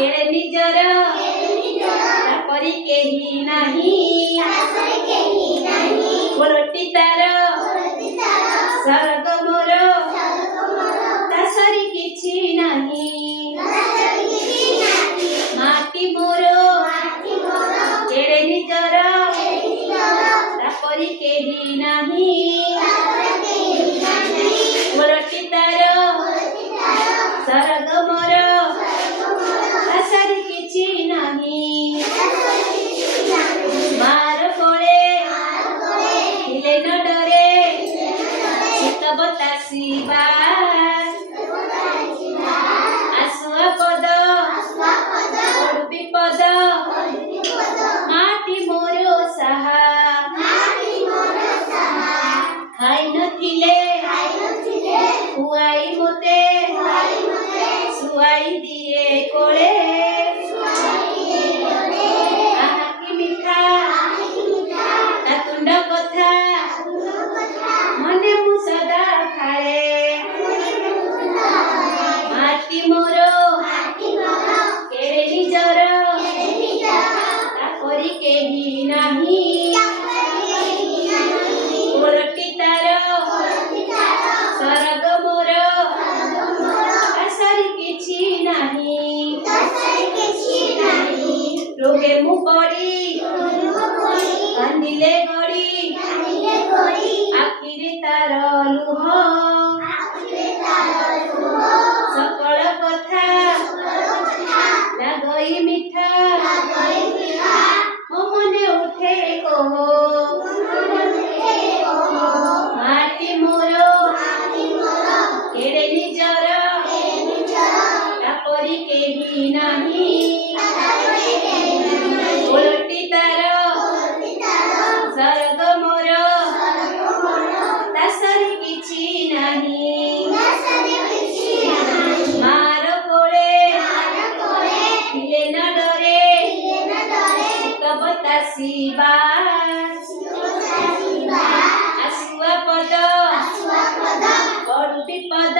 केड़े निजर तापरि केही नाही ओलटी तार स्वर्ग मोर तासरी किछि नाही माटी मोर केड़े निजर तापरि केही नाही ओलटी तार स्वर्ग मोर तासरी किछि नाही मार कोळे हिले न डरे शीत बतासिबा आसुआ पद पडु विपद माटी मोर साहा खाई नथिले खुआई मोते सुआई दिए कोळे आहा कि मिठा तातुंड कथा मने मु सदा खाए माटी मोर केड़े निजर तापरि केही नाही ओलटी तार स्वर्ग मोर तासरी किछि नाही रोगे मु पड़ी कांदिले गड़ी आखिरे तार लुह सकल कथा लागई मिठा मो मने उठे कोह माटी मोर केड़े निजर तापरि केही नाही ओलटी तार स्वर्ग मोर तासरी किछि नाही मार कोळे हिले न डरे शीत बतासिबा आसुआ पद पडु विपद